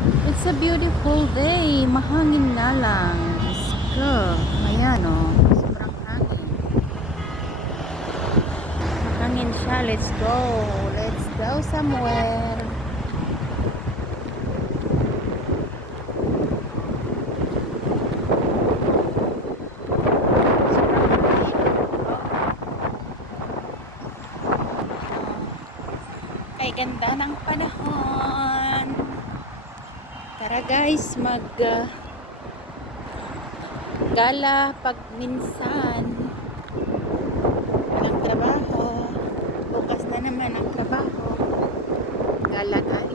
It's a beautiful day. Mahangin na lang. Diyos ko. Ayan o. Sobrang hangin. Mahangin siya. Let's go. Let's go somewhere. Ay, ganda ng panahon. Tara guys, gala pag minsan walang trabaho. Bukas na naman ang trabaho. Gala gala.